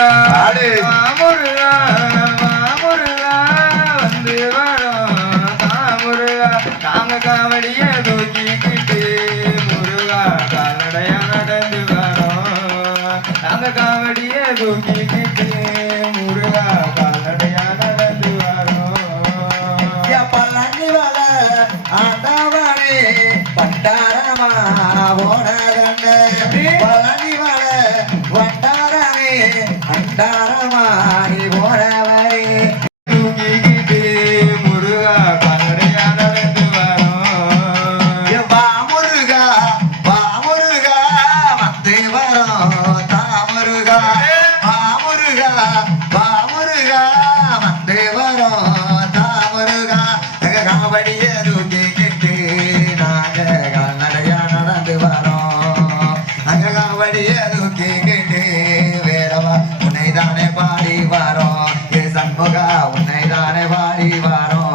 முருகா முருகா முருகா வந்து வரோம் முருகா நாங்க காவடிய தூக்கிக்கிட்டு முருகா கால்நடையா நடந்து வரோம் நாங்க காவடிய தூக்கிக்கிட்டு முருகா கால்நடையா நடந்து வரோம் பழனி வர ஆண்டவனே பண்டாரமா ஓடகண்ண பழனி வர வண்டாரனே அண்டாரமாடி ஓடவரே தூக்கிக்கிட்டு முருகா கால்நடையா நடந்து வரோம் வா முருகா வந்து வரோம் தாமுருகா வா முருகா வந்து வரோம் தாமுருகா காவடிய தூக்கிக்கிட்டு நாங்க கால்நடையா நடந்து வரோம் நாங்க காவடிய தூக்கிக்கிட்டு வேறவா உன்னை தானே பாடி வரோம் ஏ சண்முகா உன்னை தானே பாடி வரோம்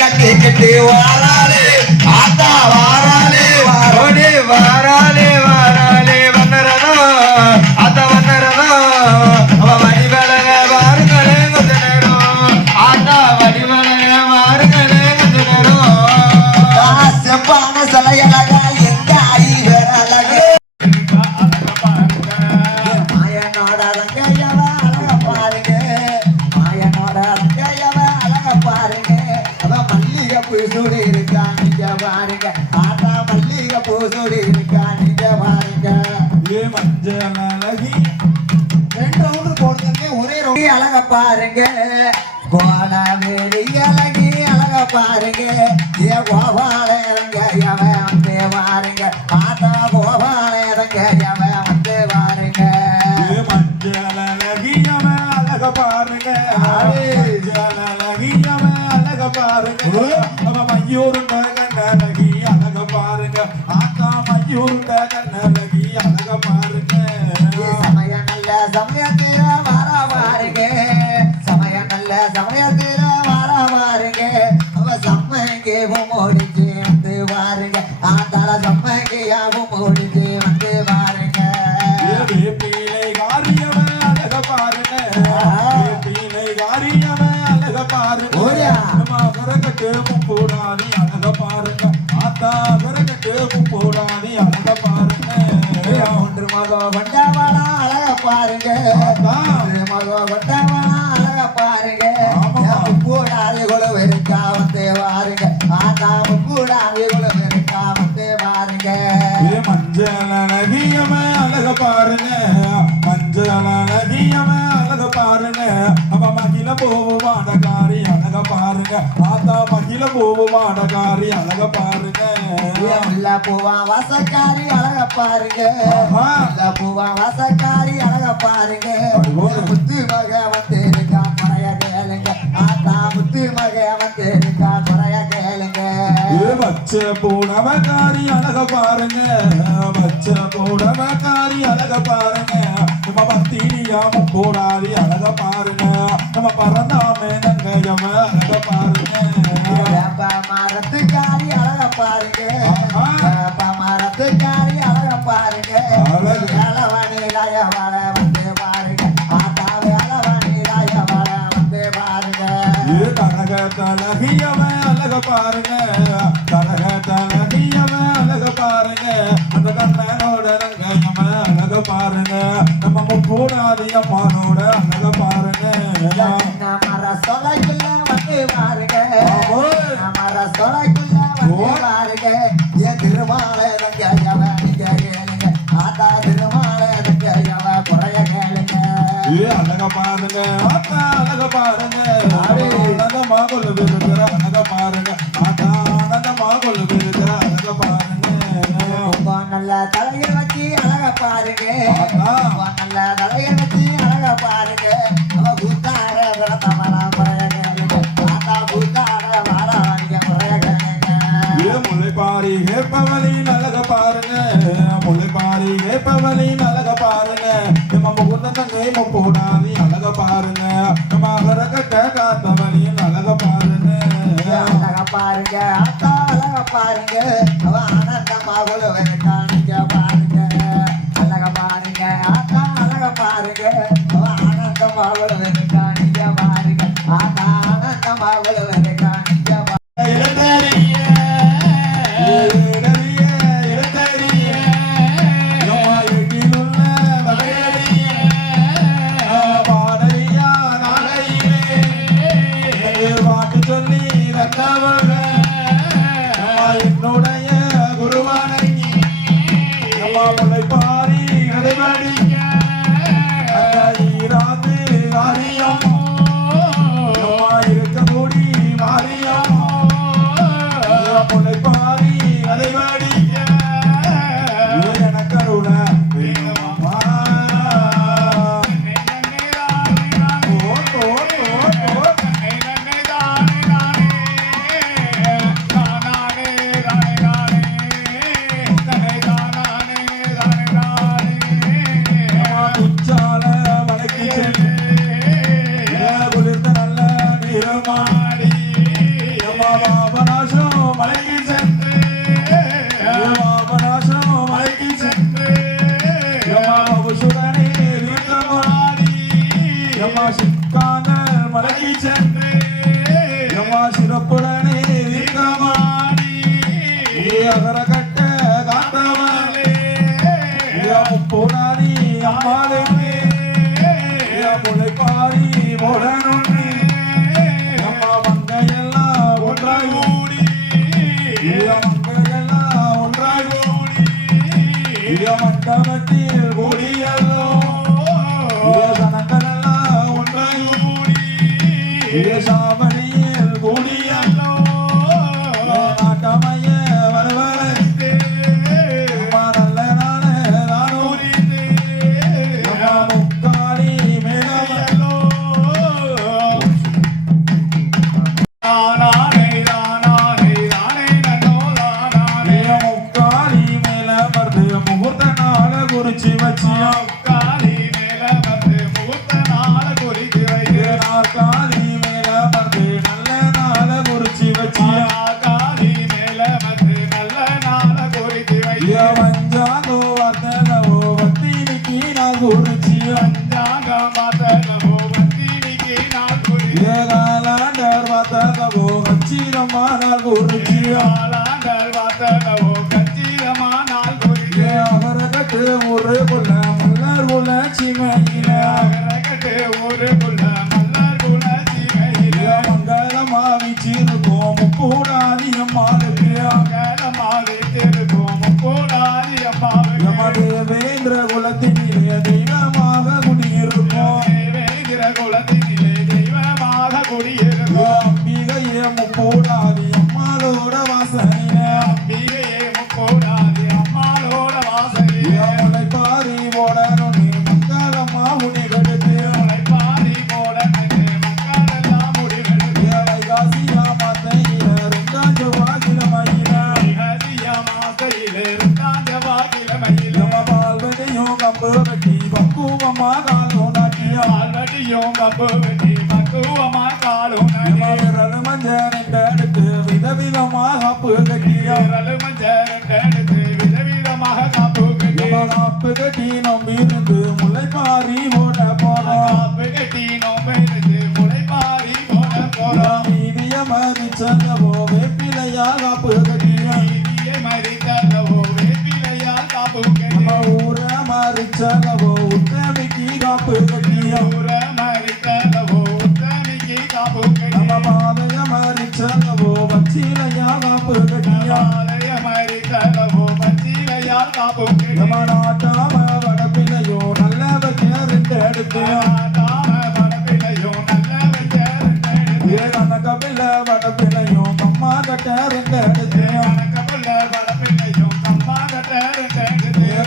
கட்டிக்கிட்டு வாராலே ஆத்தா வாராலே வாரோடே வாராலே வாராலே வந்தரதோ அத்த வந்தரதோ அவ வடிவலக வாருங்களே கொஞ்ச நேரம் ஆத்தா வடிவலக வாருங்களே கொஞ்ச நேரம் செப்பான சிலையழகா எங்க ஆயி வேறழகு மாயனோட அலங்கையவ அழக பாருங்க மாயனோட அலங்கையவ அழக பாருங்க பூசோடு இருக்கா நீங்க பாருங்க ஆட்டா மல்லிகை பூசோடு இருக்கா நீங்க பாருங்க மஞ்சள் அழகி 2 ரவுண்டு போடுங்க ஒரே ரவுண்டு அழக பாருங்க கோலவேலி அழகி அழக பாருங்க ஏ கோபாலங்க அவன் வந்து பாருங்க ஆட்டா கோபாலங்க அவன் வந்து பாருங்க மஞ்சள் அழகி அவன் அழக பாருங்க அழகி அவன் அழக பாருங்க மயூருண்ட கண்ணழகி அழக பாருங்க ஆத்தா மயூருண்ட கண்ணழகி அழக பாருங்க சமய நல்ல சமயத்திர வர பாருங்க சமய நல்ல சமயத்திர வர பாருங்க அவ சம்மங்கேவும் ஓடிச்சு வந்து பாருங்க ஆத்தால சம்மங்கையாவும் ஓடிச்சு வந்து பாருங்க பீலை காரியவ அழக பாருங்க பீலை காரியவ அழக பாருங்க கரகட்டு முப்பூடானி அழக பாருங்க ஆத்தா கரகட்டு முப்பூடானி அழக பாருங்க ஒன்று மகோ வண்டவாளா அழக பாருங்க மகோ வண்டவாளா அழக பாருங்க முப்பூடாதி குழு இருக்கா வந்து பாருங்க ஆத்தா முப்பூடாதி குழு இருக்கா வந்து பாருங்க மஞ்சள் அழகியம அழக பாருங்க மஞ்சள் அழகியம அழக பாருங்க அவ மகிழ போவாடகாரி அழக பாருங்க ஆத்தா மகிழ போவாடகாரி அழக பாருங்க பூவா வாசக்காரி அழக பாருங்க பூவா வாசக்காரி அழக பாருங்க முத்து மக வந்து இருக்கா குறைய கேளுங்க ஆத்தா முத்து மக வந்து இருக்கா குறைய கேளுங்க பச்ச பூடவக்காரி அழக பாருங்க பச்ச பூடவக்காரி அழக பாருங்க நம்ம பத்திரியாம போடாதி அழக பாருங்க நம்ம பறந்தாமே நங்கையம அழக பாருங்க மரத்துக்காரி அழக பாருங்க பாருங்க மரத்துக்காரி அழக பாருங்க வேலவனிலாய வள வந்து பாருங்க ஆத்தா வேலவனிலாய வள வந்து பாருங்க கனக தலகியவன் அழக பாருங்க கனக தலகியவன் அழக பாருங்க அந்த கண்ணனோட ரங்கையவன் அழக பாருங்க நம்ம முப்பூடாதி அம்மானோட அழக பாருங்க மர சொலைக்குள்ள வந்து பாருங்க மர சொலைக்குள்ள வந்து பாருங்க என் திருமாலை ரங்கையவன் நீங்க கேளுங்க ஆத்தா திருமாலை ரங்கையவ குறைய கேளுங்க அழக பாருங்க ஆத்தா அழக பாருங்க ஆனந்தமா கொள்ளு இருக்கிற அழக பாருங்க ஆத்தா ஆனந்தமா கொள்ளு இருக்கிற அழக பாருங்க நல்ல தலையை வச்சு அழக பாருங்க நல்ல தலையை வச்சு அழக பாருங்க அவ கூத்தாட விளத்தமலா குறைய கேளுங்க ஆத்தா கூத்தாட வாராங்க குறைய கேளுங்க முளைப்பாரி ஏப்பவலி அழக பாருங்க முளைப்பாரி ஏப்பவலி அழக பாருங்க நம்ம முகுந்தங்கை முப்போடாதி அழக பாருங்க நம்ம அகரகட்ட காத்தவலி அழக பாருங்க அழக பாருங்க ஆத்தா அழக பாருங்க அவ ஆனந்தமாக காணிக்க பாருங்க அழக பாருங்க ஆத்தா அழக பாருங்க அவ ஆனந்தமாக காணிக்க பாருங்க ஆத்தா ஆனந்தமாக காணிக்க என்னுடைய குருவானை முளைப்பாரி அடைபடிக்க ஈராது வாரியம் இருக்கக்கூடி வாரியம் முளைப்பாரி அடைபடிக்க எனக்கருள வேணுமா சிறப்புடனே அகரகட்ட காத்தவளே முப்போடாதி அம்மாளே முளைப்பாரி மோடனொன்று நம்ம மங்கையெல்லாம் ஒன்றாய் கூடி மங்கையெல்லாம் ஒன்றாய் கூடி மண்டபத்தில் கூடியல்லோ சனங்களெல்லாம் ஒன்றாய் கூடி சாவடியில் கூடியல்லோ நாட்டமைய வரவழைத்து நல்ல நாளே நானூரித்து முக்காடி மேலவல்லோ முக்காடி மேல மருந்து முகூர்த்த நாள குறிச்சி வச்சியா காலி மேல வந்து முகூர்த்த நாள குறித்து வைத்து காலி மேல மருந்து நல்ல நாள குறிச்சி வச்சியா காலி மேல வந்து நல்ல நாள குறித்து வைத்து வஞ்சாதோ வந்தனவோ வத்தினிக்கு நான் குறிச்சியா பஞ்சாங்க மாத்தனவோ வந்தினிக்கு நாள் குறித்து ஏகாலாண்டர் வந்தனவோ கச்சிரமா நான் குறிச்சியா ஆளாண்டர் வாத்தனவோ கச்சிதமா நாள் குறித்து அவரகட்டு ஒரு கொள்ள மல்லர் குல சிமையில அகரகட்டு ஊருக்குள்ள மல்லர் குல சீமையில மங்களமா வீச்சிருக்கோம் முப்பூடாதி அம்மாளுக்கு மங்களமாவே திருப்போம் கூடாதி அம்மாவுக்கு தேவேந்திர குலத்தினிலே தெய்வமாக குடியிருக்கோம் தேவேந்திர குலத்தினிலே தெய்வமாக குடியிருக்கும் அம்பிகையே முப்பூடாதி அம்மாளோட வாசனையில அம்பிகையே முக்கூடாதி அம்மாளோட வாசலிலே முளைப்பாரி ஓடனொன்னு மங்களமா முடிவெடுத்து முளைப்பாரி போட நன்றி மக்களெல்லாம் முடிவெடுத்து வைகாசியா மாத்தையில ரெண்டாம் செவ்வாய்க்கிழமையில ஹரியா மாசையிலே இருந்தாஞ்சவாகிழமையில வாழ்வதையும் கம்பு வெட்டி பக்குவமா காலம் நாட்டியா பால்வடியும் கம்பு வெட்டி பக்குவமா காலும் நடி மஞ்சள் எடுத்து விதவிதமா காப்பு கட்டியா விரல் மஞ்சள் விதவிதமாக காப்பு கட்டி காப்பு கட்டி நம்பியிருந்து முளைப்பாரி ஓட போறோம் காப்பு கட்டி நோம்பிருந்து முளைப்பாரி போட போறோம் வீதிய மதிச்சல்லவோ வேப்பிலையா காப்பு கட்டியா நீதியை மறித்தல்லவோ வேப்பிலையா காப்பு கட்டி ஊர மறிச்சல்லவோ உத்தமிக்கு காப்பு கட்டியா ஊர மறித்தல்லவோ உத்தமிக்கு காப்பு கட்டி பாதைய மறிச்சல்லவோ வச்சிலையா காப்பு கட்டியா ஆலய மறித்தல்லவோ பச்சிலையா காப்பு கட்டி நம்ம நாட்டாம வடப்பிலையோ நல்ல வைக்க ரெண்டு எடுத்து தாம படப்பிலையோ நல்ல வைக்க கணக்கப்பில்ல வடப்பிலையோ அம்மா கட்ட ரெண்டு எடுத்து கணக்கப்புள்ள படப்பிலையோ கம்மா கட்ட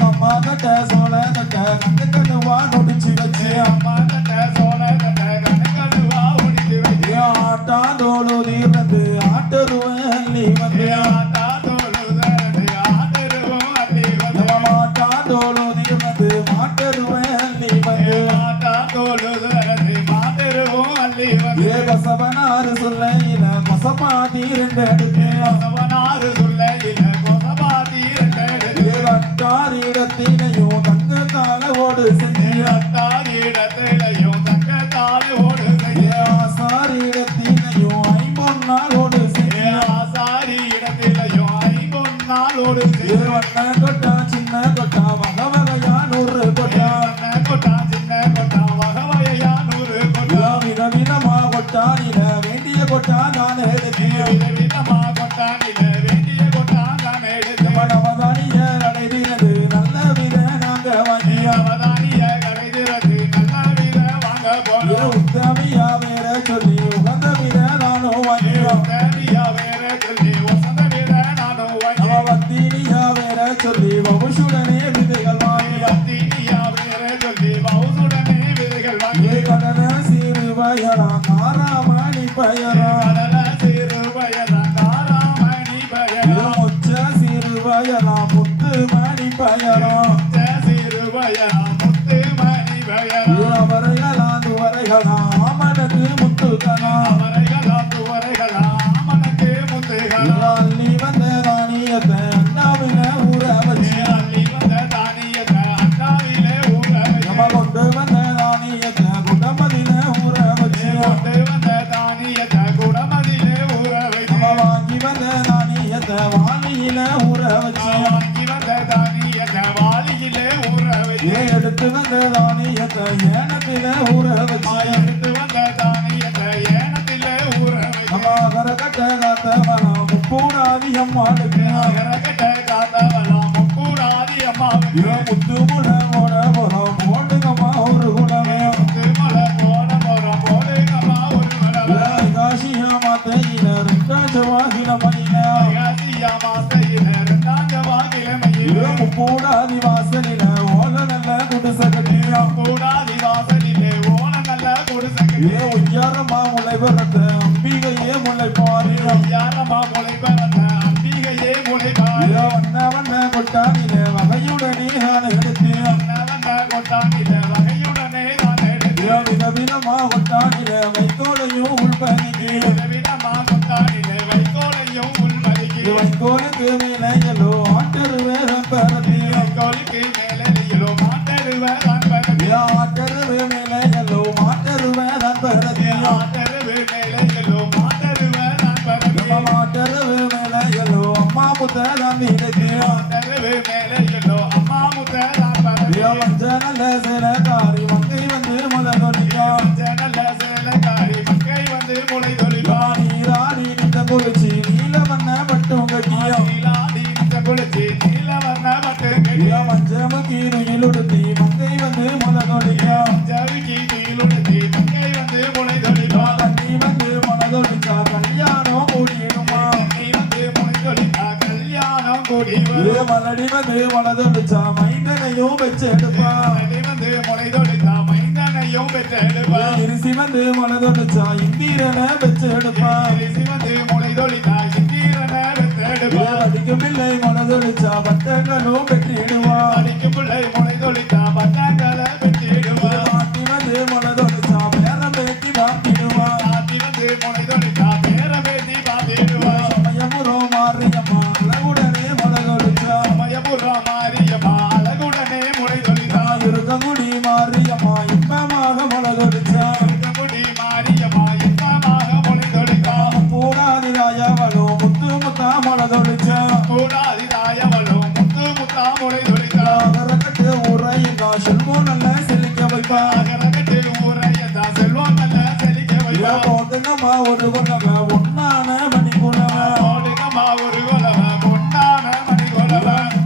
அம்மா கட்ட சோழ கட்ட கண்டு கண்டுவா நொடிச்சு வச்சு அம்மா கட்ட சோழ கட்ட கணக்கடுவா ஒடிச்சு வைக்க ஆட்டாந்தோளு தீர்ந்து ஆட்டுருவேன் நீ வந்து மாட்டாந்தோளு தீர்ந்து மாட்டுருவேன் நீ வந்து கசவனாறு சொல்லையில கசப்பா தீர்ந்து எடுத்து அட்டாரிடத்தினையும் தங்க கால ஓடு செஞ்சு ஆசாரிடத்தினையும் ஐம்பொன்னால் ஓடு செஞ்சு வண்ண கொட்டா சின்ன கொட்டா வக வகையா 100 கொட்டா விதவிதமா கொட்டானில வேண்டிய கொட்டா நான் எடுத்தேன் நவதானிய அடைதினது நல்ல வித நாங்க வாங்கியா உத்தமியா வேற சொல்லி உகந்த வித நானும் வாங்கியா வத்தினியா வேற சொல்லி வகுஷுடனே விதைகள் வாங்கியா கடன சிறு வயலா காராமணி பயலா மொச்ச சிறு வயலா முத்து மணி பயலா அவரையலாந்து வரைகளா ஆமனது முத்துகனா அள்ளி வந்த தானியத்தை அண்டாவில ஊற வச்சு நம்ம கொண்டு வந்த தானியத்தை குண்டமதில ஊற வச்சு நம்ம வாங்கி வந்த தானியத்தை வாளியில ஊற வச்சு எடுத்து வந்த தானியத்தை ஏனத்தில ஊற வச்சு நம்ம அகர கட்ட காத்தவனா முப்பூடாதி அம்மாளுக்கு முத்து முட போட போறோம் போட்டுக்கம்மா ஒரு குணமே காசியா மாத்தையில ரெண்டாஜவாகில மணியில முப்பூடாதி வாசலில ஓல நல்ல குடிசை கட்டியா உய்யாரமா முளை வரத்த அம்பிகையே முளை பாரியா வண்ண வண்ண கொட்டானில வகையுடனே நான் எடுத்தேன் விதவிதமா கொட்டானில வைக்கோலையும் உள்பதிக்கு வைக்கோலுக்கு மேலையலோ ஆட்டருவே பரத்தியா ஆட்டருவே மேலையலோ மாட்டருவே பரத்தியா மாட்டருவே மேலையலோ அம்மா புத்தகம் விதைக்கியா வஞ்சனல்ல சில காரி மங்கை வந்து முதலொலியா நீராடி நின்ற குளிச்சு நீல வண்ண பட்டும் கட்டியா மஞ்சமுக்கி துயிலுடுத்தி மங்கை வந்து முதலொலியா தண்ணி வந்து மனதொலிச்சா கல்யாணம் கூடிடுமா மலடி வந்து மனதொலிச்சா மைந்தனையும் வச்செடுப்பா இருசி வந்து மனதொலிச்சா இந்திரனை வச்செடுப்பா அடிக்கும் பிள்ளை மனதொலிச்சா பட்டங்களும் பெற்றிடுவா மாட்டி வந்து மனதொலிச்சா பேரம் பேட்டி மாட்டிடுவா சமயமுறோ மாறியம்மா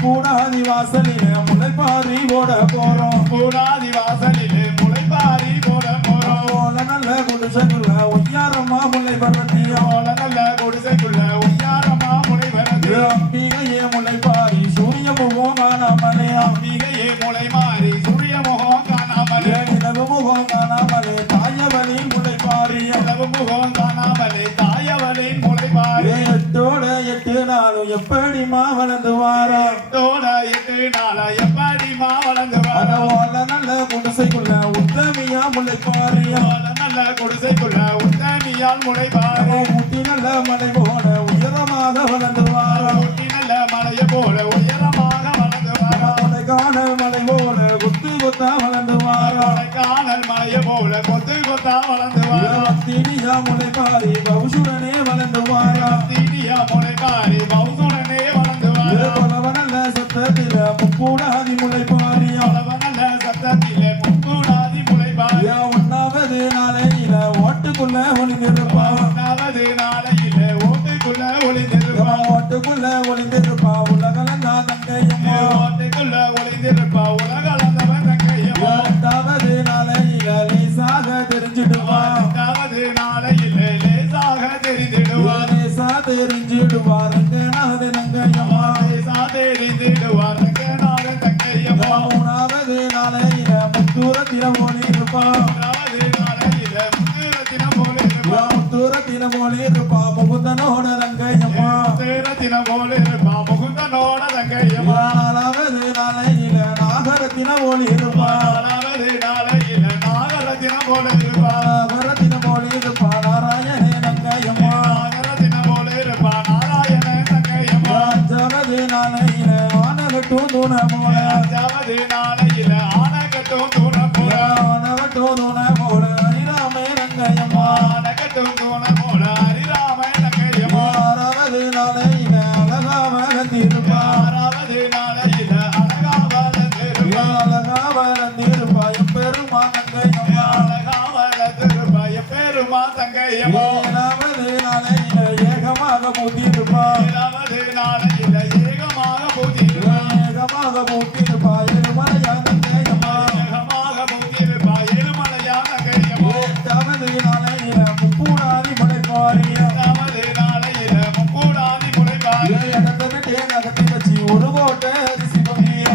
முக்கூடாதி வாசலிலே முளைப்பாரி போட போறோம் கூடாதி வாசலிலே முளைப்பாரி போட போறோம் போல நல்ல குடிசைக்குள்ள ஒய்யாரமா முளை பரத்தியா போல நல்ல குடிசைக்குள்ள உய்யாரமா முளை வரது அம்பிகையே முளைப்பாரி சூரிய முகம் காணாமலே அம்பிகையே முளை மாறி சூரிய முகம் காணாமலே நிலவு முகம் காணாமலே தாயவனின் முளைப்பாரி அளவு முகம் காணாமலே தாயவளின் முளை மாறி எட்டோட 8 நாளும் எப்படிமா வளர்ந்து வாரா தோட 8 நாளா எப்படிமா வளர்ந்து வர அதோல நல்ல குடிசைக்குள்ள உத்தமியா முளைப்பாரியா போல நல்ல குடிசைக்குள்ள உத்தமியால் முளை மாறி ஊட்டி நல்ல மலை போல உயரமாக வளர்ந்து வாரா ஊட்டி நல்ல மலையை போல உயரமாக வளர்ந்து வர கொடைக்கானல் மலை போல குத்து குத்தா வளர்ந்து வாரா காணல் மலையை போல கொத்து கொத்தா வளர்ந்து வர தினியா முளைப்பாரி பௌசுடனே வளர்ந்து வாரா தீனியா முளை மாறி பௌசுடனே வளர்ந்து வர பலவ நல்ல சத்தத்தில முக்கூடாதி முளைப்பாரியா அளவு நல்ல சத்தத்திலே முக்கூடாதி முளை மாறி ஒன்னாவது நாளையில ஓட்டுக்குள்ள ஒளிந்திருப்பா ஒன்றாவது நாளையிலே ஓட்டுக்குள்ள ஒளிந்திருப்பா ஓட்டுக்குள்ள ஒளிந்திருப்பா உலகளந்தா தங்கையம்மா ஓட்டுக்குள்ள ஒளிந்திருப்பா உலகளந்தவன் தங்கையம்மா எட்டாவது நாளையில லேசாக தெரிஞ்சிடுவா இரண்டாவது நாளையிலே லேசாக தெரிந்திடுவா லேசா தெரிஞ்சிடுவா ரங்கநாத நங்கையம்மா லேசா தெரிந்திடுவார் ரங்கநாத தங்கையம்மா மூணாவது நாளையில முத்தூரத்தில ஒளி இருப்பா மூன்றாவது நாளையிலே முத்திரத்தினம் போல இருப்பா முத்தூரத்தில ஒளி இருப்பா முகுந்தனோட ரங்கையம்மா முத்திரத்தினம் போல இருப்பா முகுந்தனோட தங்கையம்மா நாலாவது நாளையில நாகரத்தின ஒளி இருப்பா நாலாவது நாளையிலே நாகரத்தினம் போல இருப்பா நாகரத்தின ஒளி இருப்பா நாராயணே நங்கையம்மா நாகரத்தினம் போல இருப்பா நாராயண தங்கையம்மா அஞ்சாவது நாளையில ஆனகட்டும் தூணமோல அஞ்சாவது நாளையிலே ஆனகட்டும் தூண போல ஆனகட்டும் தூணமோல அரிராமே ரங்கையம்மா ஆனகட்டும் தூண போல ஹரிராம தங்கையம்மா ஆறாவது நாளையில அழகாவல திருப்பா ஆறாவது நாளையிலே அழகாவல திருப்பா அழகாவல திருப்பா எம்பெருமா நங்கையம்மா அழகாவல திருப்பா எப்பெருமா தங்கையம்மா ஏழாவது நாளையில ஏகமாக பூத்திருப்பா ஏழாவது நாளையிலே ஏகமாக பூத்திருப்பா ஏகமாக பூத்திருப்பா எருமலையா நங்கையம்மா ஏகமாக பூத்திருப்பா ஏழுமலையா தங்கையம்மா எட்டாவது நாளையில முக்கூடாதி முளைப்பாரியா எட்டாவது நாளையிலே முக்கூடாதி முளைப்பாரி இடத்தை நகர்த்தி வச்சு ஒரு கோட்டை அரிசி பொங்கியா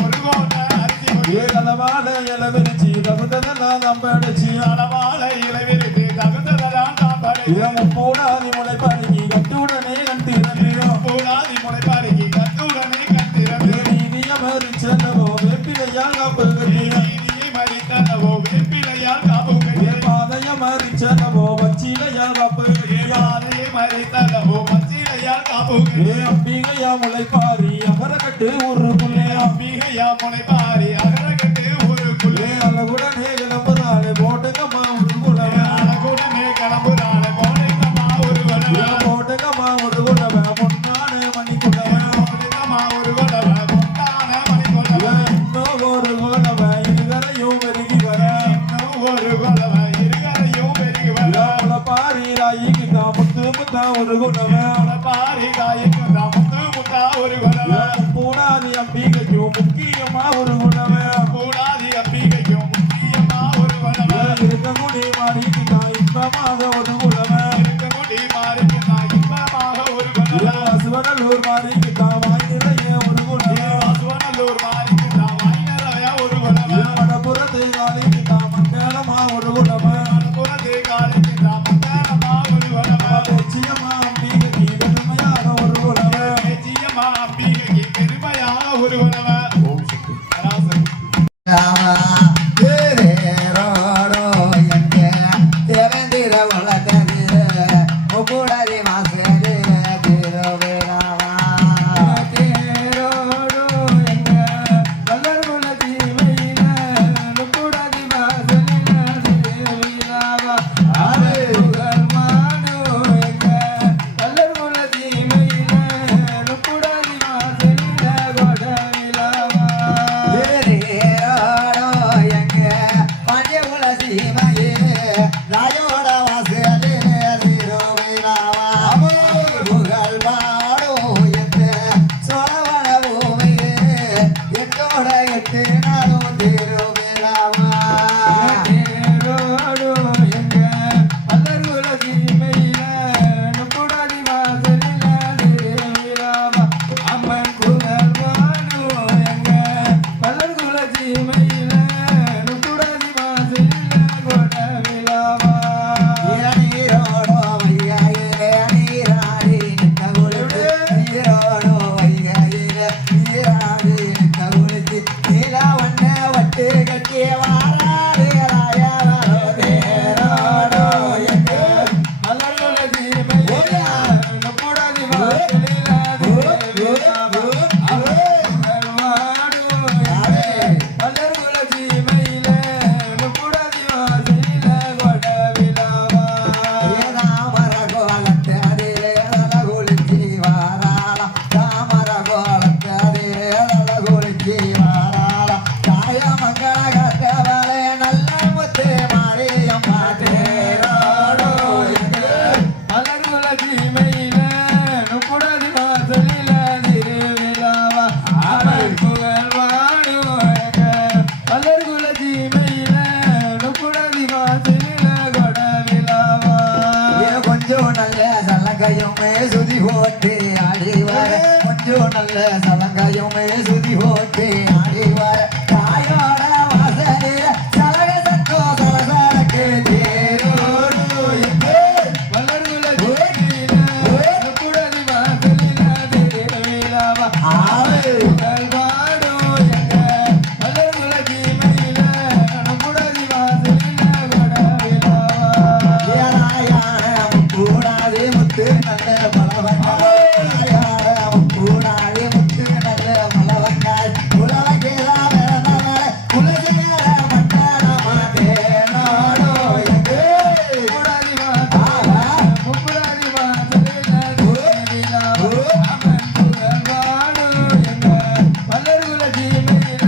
ஒரு கோட்டை அரிசி பொங்கி ஏகலவாட இலவிரிச்சி தகுந்ததெல்லாம் நம்படிச்சியா அளவால இளவிற்கு தகுந்ததான் தான் படை முக்கூடாதி முளைப்பாரி கட்டுடனே கண் திறந்தியா கூடாதி முளைப்பாரிக்கு கட்டுடனே கட்டிறது நீதிய மறிச்சனவோ வெப்பிலையா காப்பு கட்டியா நீதியை மறித்தனவோ வெப்பிலையால் காப்பு கட்டிய பாதைய மறிச்சனவோ வச்சிலையா காப்பு கட்டியா பாதையை மறித்தனவோ மச்சிலையால் காப்பு கட்டிய அம்பிகையா முளைப்பாரி அகரக்கட்டு ஊருக்குள்ளே அம்பிகையா முளைப்பாரி அகரகட்டு ஊருக்குள்ளே அழகுடனே கிளம்புறாளே போட்டுக்கம்மா உருகுலவ அழகுடனே கிளம்புறாள போடைக்கம்மா ஒரு வடவ போட்டுக்கம்மா உருகுலவ பொன்னாடு மணிக்குள்ளவ போடைக்கம்மா ஒரு வடவ பொன்னான மணி கொள்ளவ இன்னும் ஒரு குலவ இதுவரையும் பெருகி வர இன்னும் ஒரு வடவ இருகரையும் பெருகி வர பாரி ராயிக்கு முத்து முத்தா ஒரு குலவ பாரி காய்க்கு முத்து முத்தா ஒரு வடவ பூடாதி அம்பிகைக்கும் முக்கியமா ஒரு குலவ கூடாதி அம்பிகைக்கும் முக்கியமா ஒரு வடவ இருக்கக்கூடிய மாறிக்கு இன்பமாக ஒரு குலவ இருக்கமுடி மாறிக்கு நான் இன்பமாக ஒரு வடவ சிவனல்லூர் மாறிக்கு வாய் நிறைய ஒரு குலவ சுவனல்லூர் மாறிக்கு நான் வாய்நறையா ஒரு வடவ வடபுறத்து காலிக்கு மங்களமா ஒரு குலவ மணப்புறத்து காலைக்கு நான் மங்களமா ஒரு வடவ நிச்சயமா அம்பிகைக்கு பெருமையாக ஒரு குலவ நிச்சயமா அம்பிகைக்கு பெருமையாக ஒரு வடவ சராசரி தேரோடோ எங்கே தேவேந்திர உலகது முக்கூடாதி மாசே திருவிழாவா சலங்கையுமே சுதி போட்டு ஆடிவார கொஞ்சம் நல்ல சலங்கையுமே சுதி போட்டு ஆடிவார தாயோட வாசலில சலக சத்தோ சலசலக்கு தேரோடு வளர்குல ஜீமையில குடதி வாசலில திருவிழாவா புகழ் பாடும் எங்க வளர்குல ஜீமையில குடதி வாசலில கொடவிழாவா கூடாதே முத்து நல்ல பலவங்காய் கூடாதே முத்து நல்ல பலவங்காய் குலவகேலா வேணவர குலஜேல மட்டன மாட்டேனோடோ எங்கே குடதி வாசலில குடதி வாசலில திருவிழாவா அம்மன் புகழ் பாடும் எங்க வளர்குல ஜீமையில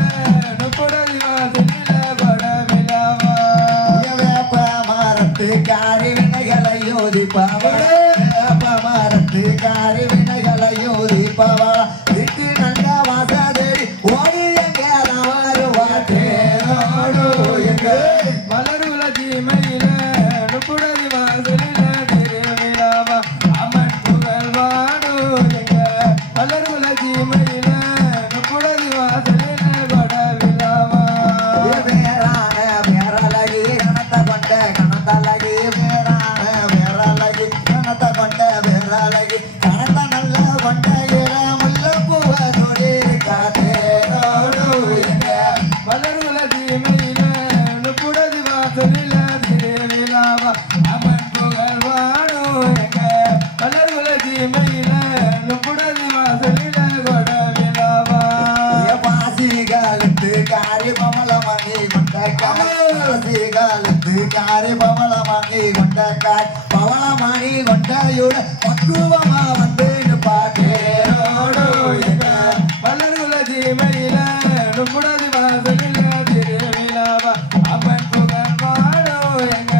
குடதி வாசலில கொடவிழாவா வேப்ப மரத்து காரி வினைகளை யோதிப்பவளே வேப்ப மரத்து காரி வினைகளை யோதிப்பவளா விட்டு நல்ல வாசதேடி ஓடி எங்க வருவாட்டேனோடு எங்க மலருல ஜீமையில குடதி வாசலில திருவிழாவா அம்மன் புகழ் பாடும் எங்க மலருல ஜீமையில குடதி வாசலில கொடவிழாவா வேறான வேறலகி கணத்த கொண்ட கணத்தலகி வேறான வேறலகி கணத்த கொண்ட வேறலகி கணத்த நல்ல கொண்ட இள முல்ல பூவ நொடி காத்தேனோடு எங்க மலருல ஜீமையில குடதி வாசலில திருவிழாவா அம்மன் புகழ் பாடும் எங்க மலருல ஜீமையில குடதி வாசலில கொடவிழாவா பாசிகாலத்து காரி பமல வாங்கி கொண்ட பாசிகாலத்து காரி பமல வாங்கி கொண்ட காய் பவள மாணி கொண்டையோட பக்குவமா வந்து பாட்டேனோடு எங்க மலருல ஜீமையில குடதி வாசலில திருவிழாவா அம்மன் புகழ் பாடும் எங்க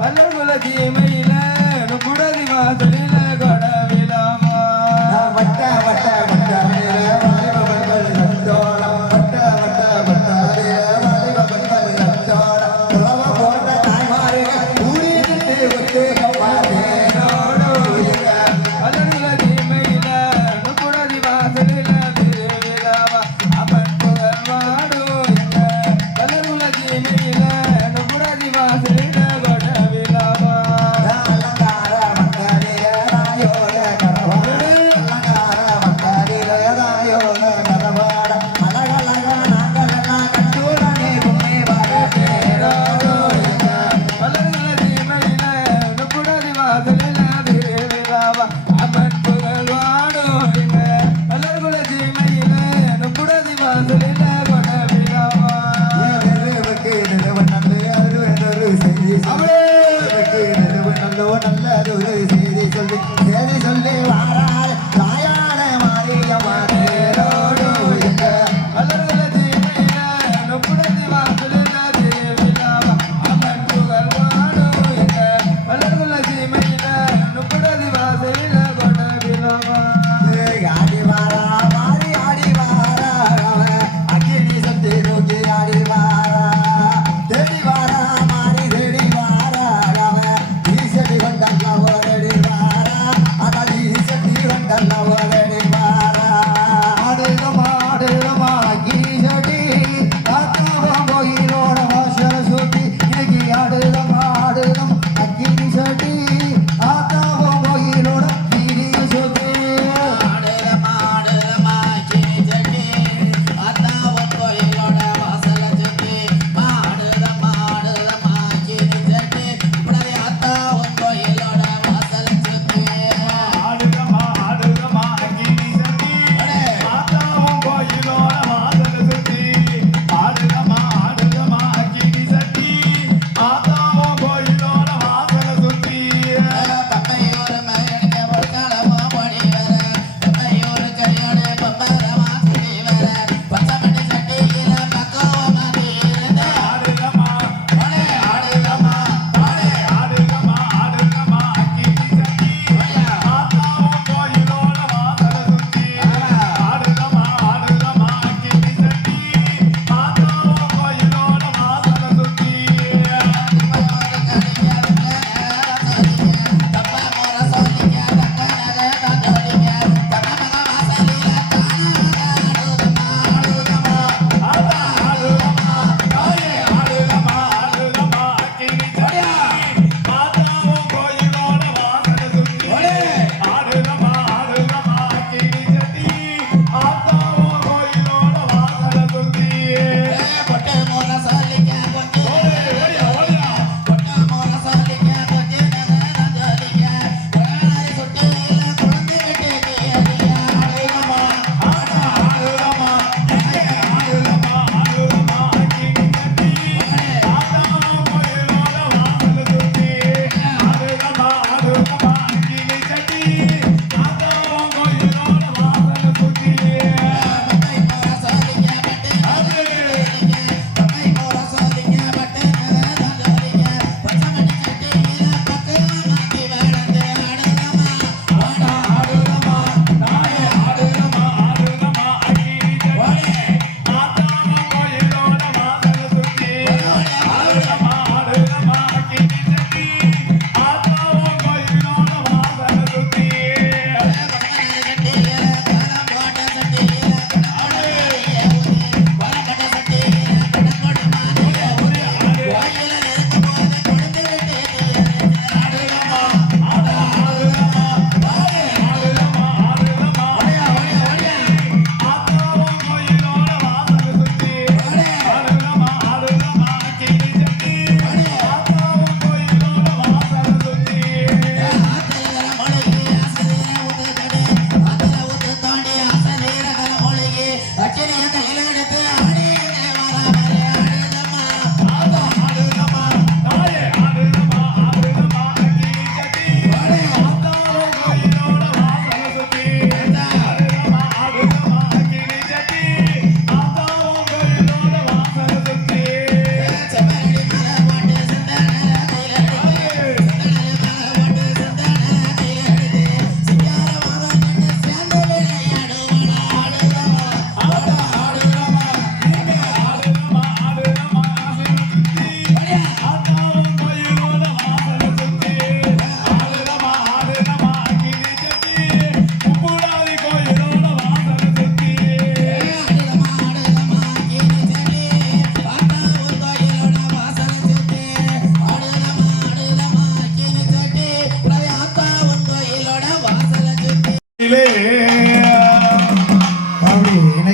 மலருல ஜீமையில குடதி வாசலில கொடவிழாவா வட்ட வட்ட வட்ட வாலிப பல்பல் கட்டோடம் வட்ட வட்ட வட்ட வாலிப பல்பல் கட்டோடம் உலவ போட்ட தாய்மாரே ஊடி நின்று ஒத்து பாட்டேனோடு எங்க மலருல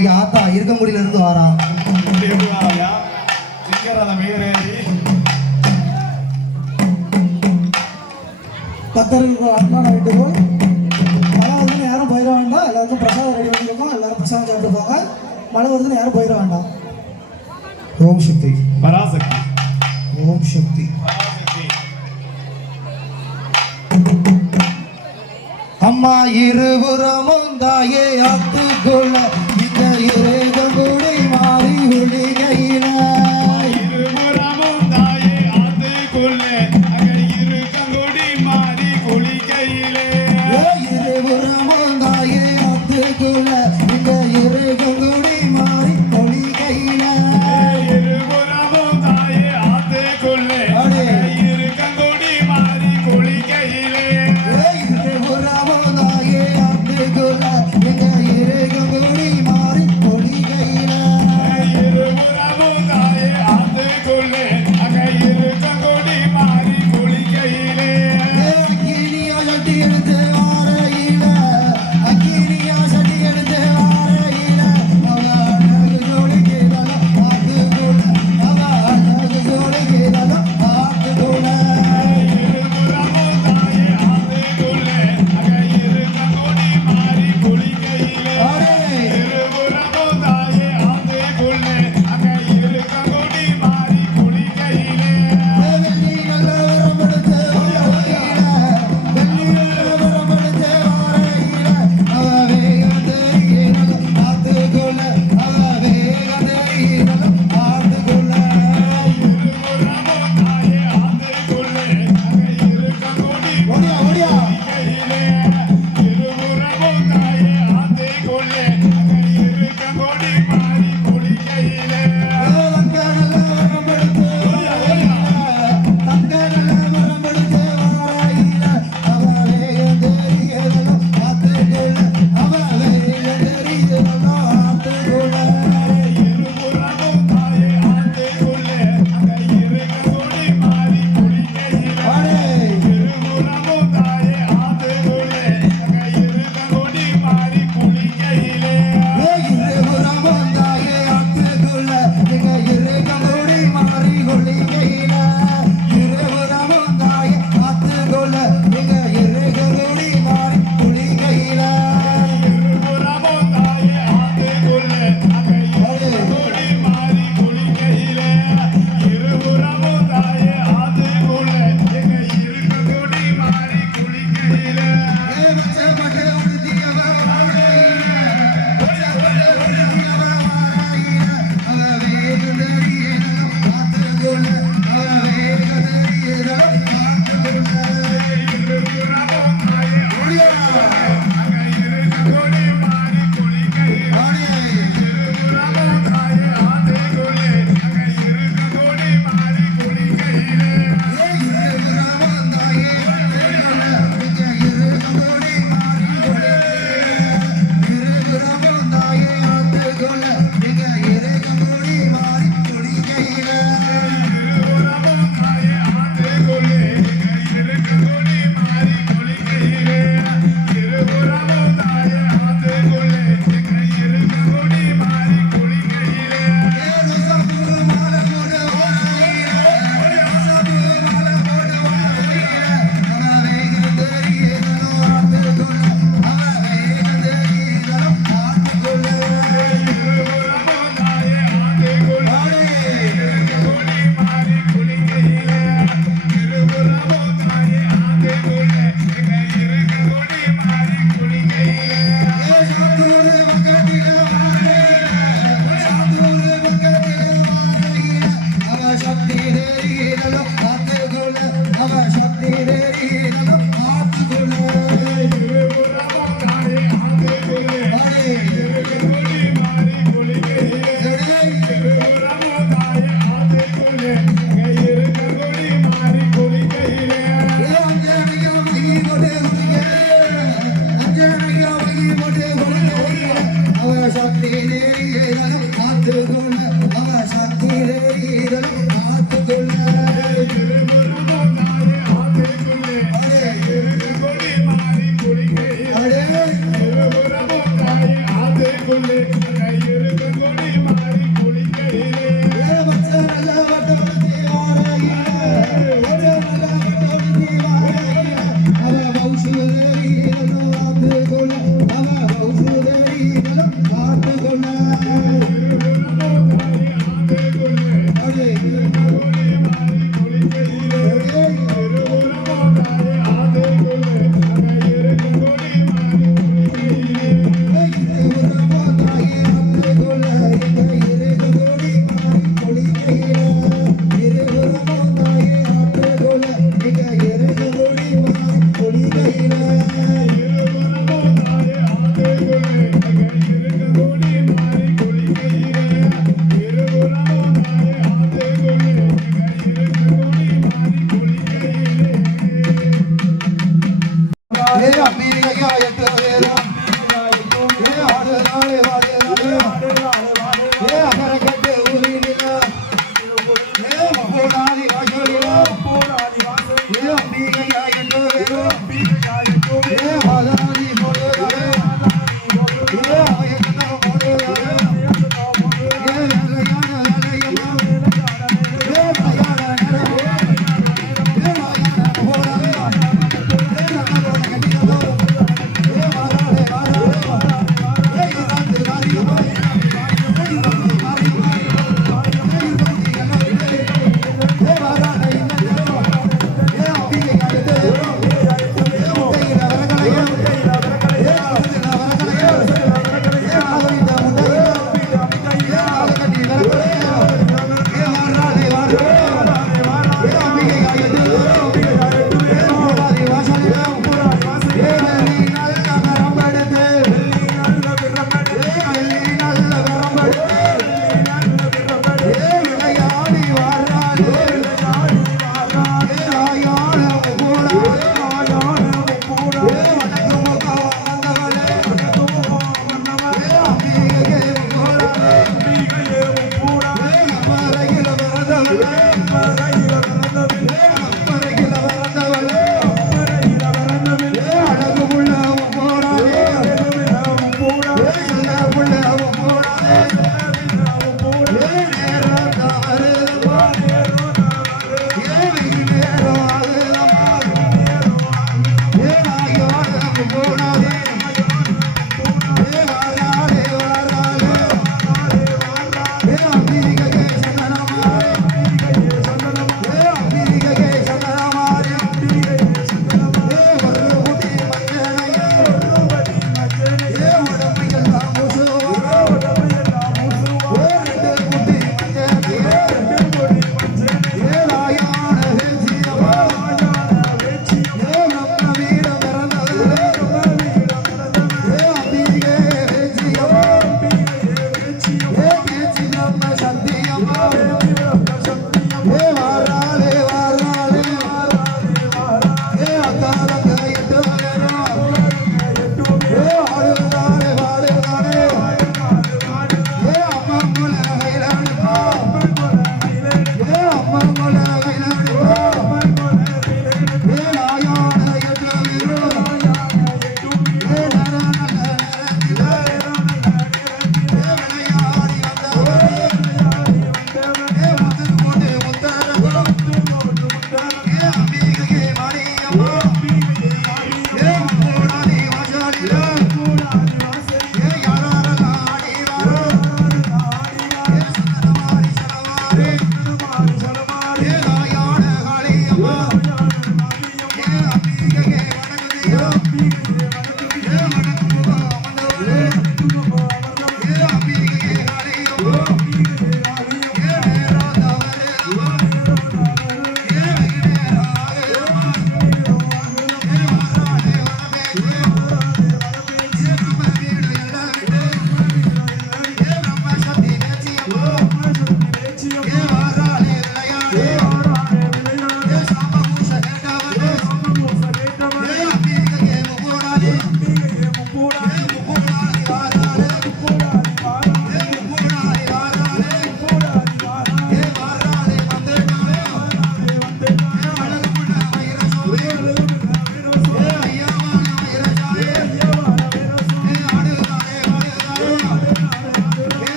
இன்னைக்கு ஆத்தா இருக்கங்குடியில இருந்து வாரான். சிங்கரத மீறேறி பக்தர்களுக்கு அன்பான வேண்டுகோள். மழை வருதுன்னு யாரும் போயிட வேண்டாம். எல்லாருக்கும் பிரசாதம் ரெடி பண்ணிருக்கோம். எல்லாரும் பிரசாதம் சாப்பிட்டுப்பாங்க. மழை வருதுன்னு யாரும் போயிட வேண்டாம். ஓம் சக்தி, பராசக்தி, ஓம் சக்தி. பராசக்தி. அம்மா இருபுறமும் தாயே ஆத்துக்குள்ள இந்த இறைகுடி மாறி ஒளிகையில இருபுறமும் தாயே ஆத்துக்குள்ளே அங்கே இருக்கங்குடி மாறி குளிக்கையிலே இருபுறமும் தாயே ஆத்துக்குள்ள இந்த இறைகுடி மாறி ஒளிகையில இருபுறமும் தாயே ஆத்துக்குள்ளே அங்கே இருக்கங்குடி மாறி குளிக்கையிலே இருபுறமும் தாயே ஆத்துக்குள்ள இந்த இறைகுடி மாறி ஒளிகையில இருபுறமும் தாயே ஆத்துக்குள்ளே அங்கே இருக்கங்குடி மாறி குளிக்கையிலே அக்கினியா சட்டி எடுத்து வாரையில அக்கினியா சட்டி எடுத்து வாரையில அவ அழகு ஜோடிக்கிறல ஆத்துக்குள்ள அவ அழகு ஜோடிக்கிறல ஆத்துக்குள்ள இருபுறமும் தாயே ஆத்துக்குள்ளே அங்கே இருக்கங்குடி மாறி குளிக்கையிலே இருபுறமும் தாயே ஆத்துக்குள்ளே அங்கே இருக்கங்குடி மாறி குளிக்கையிலே வெள்ளி நல்ல வரம்பெடுத்து வாரையில வெள்ளி நல்ல வரம்பெடுத்து வாரையில அவ வேகம் தெரிகிறல ஆத்துக்குள்ள அவ வேகம் தெரிகிறல ஆத்துக்குள்ள இருபுறமும் தாயே ஆத்துக்குள்ளே அங்கே இருக்கங்குடி ஓடியா ஓடியா குளிக்கையிலே இருபுறமும் தாயே ஆத்துக்குள்ளே அங்கே இருக்கங்குடி மாறி குளிக்கையிலே இருபுறமும் தாயே ஆத்துக்குள்ளே அங்கே இருக்கங்குடி மாறி குளிக்கையிலே இருபுறமும் தாயே ஆத்துக்குள்ளே அங்கே இருக்கங்குடி மாறி குளிக்கையிலே இருபுறமும் தாயே ஆத்துக்குள்ளே அங்கே இருக்கங்குடி மாறி குளிக்கையிலே இருபுறமும் தாயே ஆத்துக்குள்ளே எங்க இருக்கங்குடி மாறி குளிக்கையிலே இருபுறமும் தாயே அங்கே இருக்கங்குடி மாறி குளிக்கையிலே இருபுறமும் தாயே ஆத்துக்குள்ளே அங்கே இருக்கங்குடி மாறி குளிக்கையிலே இருபுறமும் தாயே ஆத்துக்குள்ளே எங்க இருக்கங்குடி மாறி குளிக்கையிலே இருபுறமும் தாயே ஆத்துக்குள்ளே எங்க இருக்கங்குடி மாறி குளிக்கையிலே இருபுறமும் தாயே ஆத்துக்குள்ளே இருக்கங்குடி மாறி குளிக்கையிலே இருபுறமும் தாயே ஆத்துக்குள்ளே எங்க இருக்கங்குடி மாறி குளிக்கையிலே இருபுறமும் தாயே ஆத்துக்குள்ளே இருக்கங்குடி மாறி குளிக்கையிலே இருபுறமும் தாயே ஆத்துக்குள்ளே எங்க இருக்கங்குடி மாறி குளிக்கையிலே இருபுறமும் தாயே ஆத்துக்குள்ளே இருக்கங்குடி மாறி குளிக்கையிலே இருபுறமும் தாயே ஆத்துக்குள்ளே Yeah.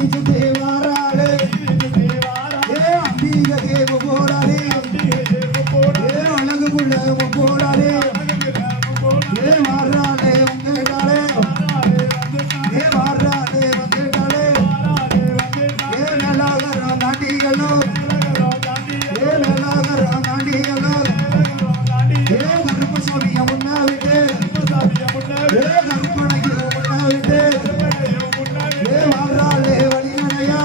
வீதி சுத்தி வாராளே ஏ அம்பிகை போராளே ஏ அழகு புள்ள போராளே ஏ வாராளே உங்களாலே ஏ வாராளே வந்துட்டாளே ஏ நலாகர நாட்டிகளோ ஏ நலாகர நாட்டிகளோ ஏ கருப்பு சாமிய முன்னாவிட்டு ஏ கருப்பனைக்கு முன்னாவிட்டு ஏ வாராளே வழி நடையா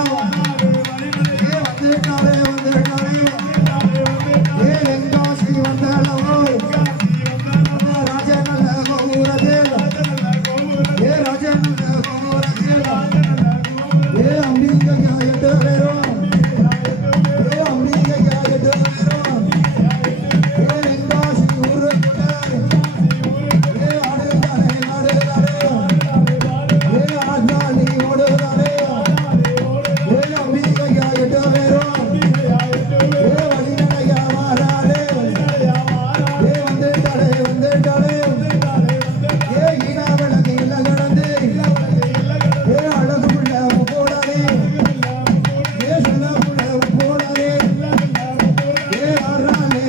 ஏ வந்துட்டாளே ஏ வெங்காசி வந்தாளவோ ராஜநல்ல கோபுரத்தில் ஏ ராஜநல்ல கோபுரத்தில் ஏ அம்பிகையா எட்டு பேரும் ஏ அம்பிகையா எட்டு பேரும் ஏ வெங்காசி ஊருக்குள்ள ஏ ஆடுதானே ஏ ஆடாளி ஓடுதானே ஏ அம்பிகையா எட்டு பேரும் ஏ வழிநடையா மாறாளே ஏ வந்துட்டாளே ஏ ஈனா விளக்கு இல்ல கடந்து ஏ அழகு புள்ள போடாதே ஏ சொல்ல புள்ள போடாதே ஏ ஆறாளே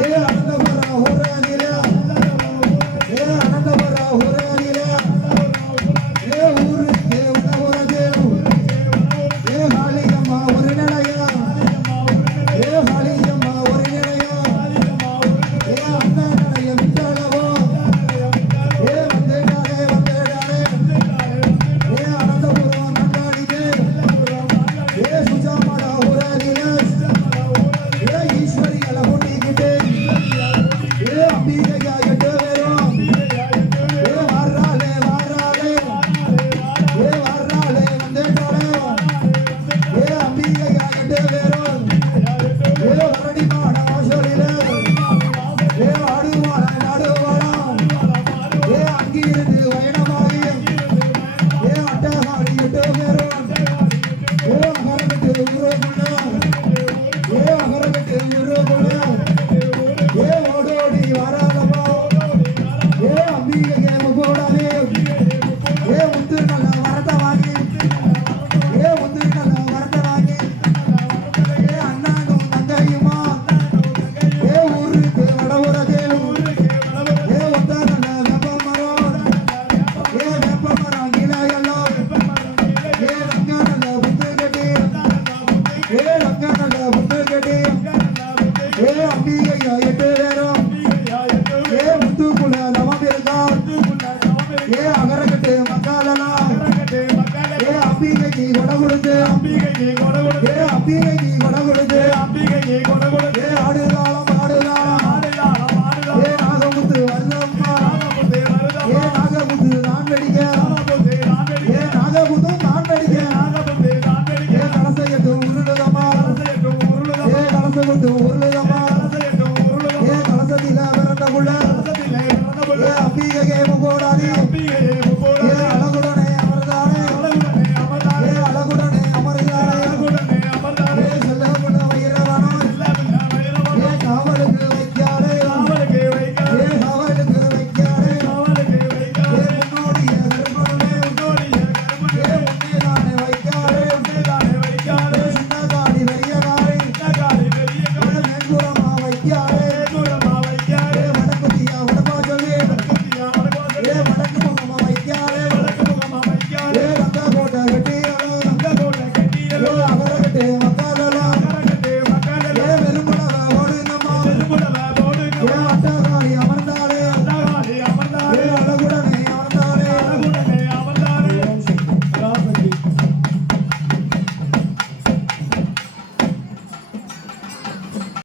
ஏ அனந்தபுர ஊராதில ஏ அனந்தபுர ஊராதில ஏ ஊருக்கு உணவுறதே ஏ காளியம்மா ஒரு நிலையா ஏ காளியம்மா ஒரு நிலையா ஏ அண்ணா நடைய விட்டாளவோ ஏ வந்துட்டாளே ஏ அனந்தபுரம் நண்டாடிக்கு ஏ சுஜாமடா ஊராதில ஏ ஈஸ்வரிகளை கூட்டிக்கிட்டு ஏ அம்பிகையா எட்டு பேரும் ஏ வாராளே ஏ வாராளே வந்துட்டாளே ஏ அம்பிகையா எட்டு பேரும் ஏ வரடிமான ஆசோரில ஏ ஆடுவாள நாடுவாளாம் ஏ அங்கிருந்து பயணமாகி ஏ அட்டகாடி எட்டு பேரும் ஏ அகரகட்டு உருவகுள்ள ஏ அகரகட்டு உருவகுள்ள ஏ ஓடோடி வாராளமோ ஏ அம்பிகையே போடாதே ஏ முத்து நல்ல வரத வாங்கி ஏ முத்து நல்ல வரத வாங்கி ஏ அண்ணாடும் தங்கையுமா ஏ ஊருக்கு வடவுறதே ஏ ஒத்த நல்ல வெப்பமரம் ஏ வெப்பமரம் இலையெல்லாம் ஏ ரங்க நல்ல புத்து கட்டி ஏ ரங்க நல்ல புத்து கட்டி ஏ அம்பிகையா எட்டு பேரும் ஏ முத்துக்குள்ள நவம் இருக்கான் ஏ அகரகட்டு மக்காலலாம் ஏ அம்பிகைக்கு கொடை கொடுத்து ஏ அம்பிகைக்கு கொடை கொடுத்து